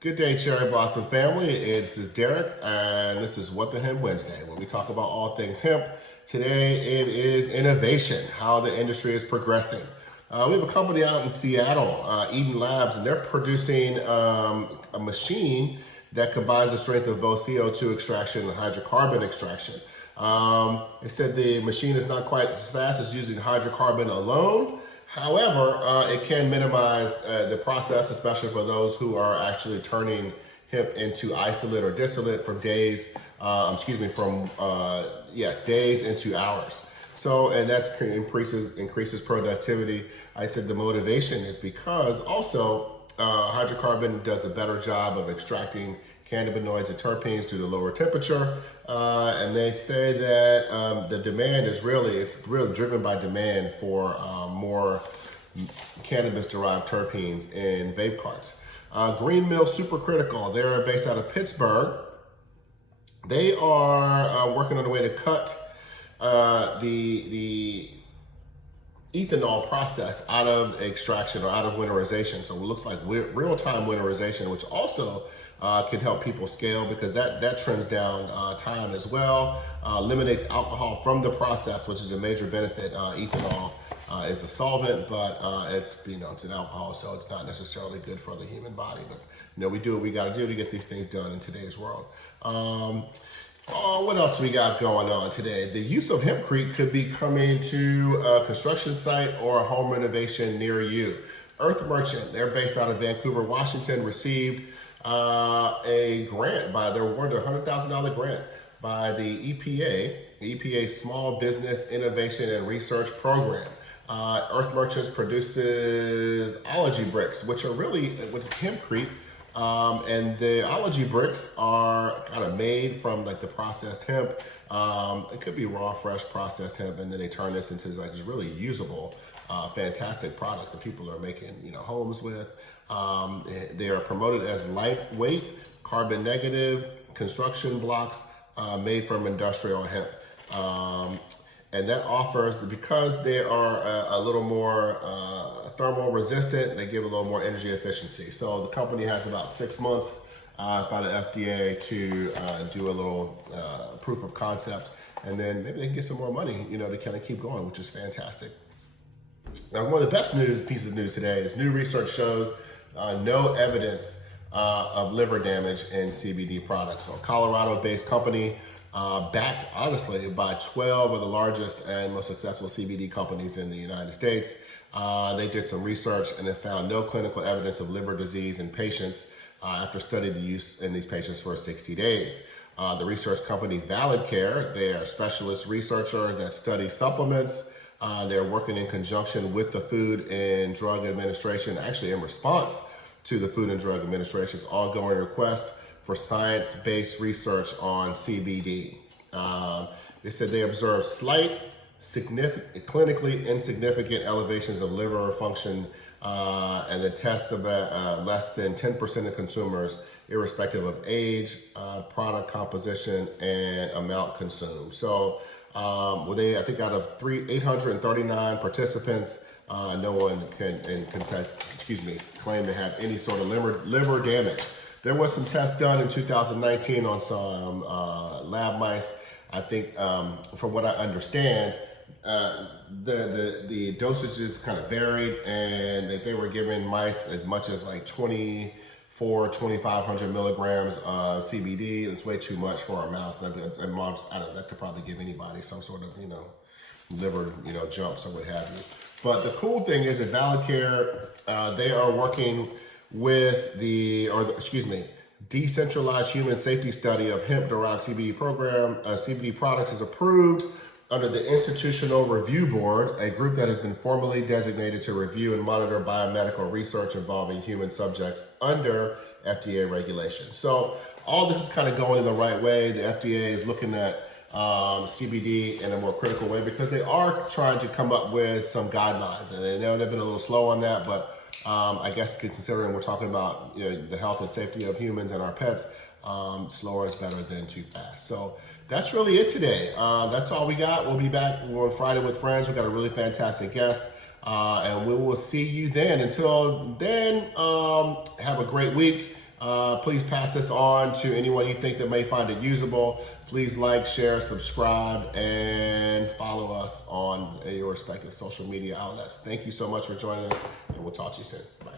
Good day, Cherry Blossom family. This is Derek, and this is What the Hemp Wednesday, where we talk about all things hemp. Today, it is innovation, how the industry is progressing. We have a company out in Seattle, Eden Labs, and they're producing a machine that combines the strength of both CO2 extraction and hydrocarbon extraction. They said the machine is not quite as fast as using hydrocarbon alone. However, it can minimize the process, especially for those who are actually turning hemp into isolate or distillate from days, days into hours. So, and that increases productivity. I said the motivation is because also hydrocarbon does a better job of extracting cannabinoids and terpenes due to lower temperature. And they say that the demand is really driven by demand for more cannabis-derived terpenes in vape carts. Green Mill Supercritical, they're based out of Pittsburgh. They are working on a way to cut the ethanol process out of extraction or out of winterization. So it looks like real-time winterization, which also can help people scale because that trims down time as well, eliminates alcohol from the process, which is a major benefit. Ethanol is a solvent, but it's an alcohol, so it's not necessarily good for the human body. But we do what we got to do to get these things done in today's world. What else we got going on today? The use of hempcrete could be coming to a construction site or a home renovation near you. Earth Merchant, they're based out of Vancouver, Washington, received a grant they're awarded a $100,000 grant by the EPA, the EPA's Small Business Innovation and Research Program. Earth Merchants produces ology bricks, which are really with hempcrete. And the ology bricks are kind of made from like the processed hemp. It could be raw, fresh processed hemp, and then they turn this into like this really usable, fantastic product that people are making, homes with. They are promoted as lightweight, carbon negative construction blocks made from industrial hemp. And that offers, because they are a little more thermal resistant, they give a little more energy efficiency. So the company has about 6 months by the FDA to do a little proof of concept, and then maybe they can get some more money, to kind of keep going, which is fantastic. Now, one of the best pieces of news today is new research shows no evidence of liver damage in CBD products. So a Colorado-based company backed, honestly, by 12 of the largest and most successful CBD companies in the United States. They did some research and they found no clinical evidence of liver disease in patients after studying the use in these patients for 60 days. The research company Valid Care, they are a specialist researcher that studies supplements. They're working in conjunction with the Food and Drug Administration, actually in response to the Food and Drug Administration's ongoing request for science-based research on CBD. They said they observed slight, clinically insignificant elevations of liver function, and the tests of less than 10% of consumers, irrespective of age, product composition, and amount consumed. So, I think out of 839 participants, no one can claim to have any sort of liver damage. There was some tests done in 2019 on some lab mice. I think, from what I understand, the dosages kind of varied, and they were giving mice as much as like 2,500 milligrams of CBD. It's way too much for a mouse. And mouse, that could probably give anybody some sort of, liver, jumps or what have you. But the cool thing is at Valid Care, they are working with decentralized human safety study of hemp-derived CBD program. CBD products is approved under the Institutional Review Board, a group that has been formally designated to review and monitor biomedical research involving human subjects under FDA regulations. So all this is kind of going in the right way. The FDA is looking at CBD in a more critical way because they are trying to come up with some guidelines, and they know they've been a little slow on that, but I guess considering we're talking about the health and safety of humans and our pets, slower is better than too fast. So that's really it today. That's all we got. We'll be back on Friday with friends. We've got a really fantastic guest, and we will see you then. Until then, have a great week. Please pass this on to anyone you think that may find it usable. Please like, share, subscribe, and follow us on your respective social media outlets. Thank you so much for joining us, and we'll talk to you soon. Bye.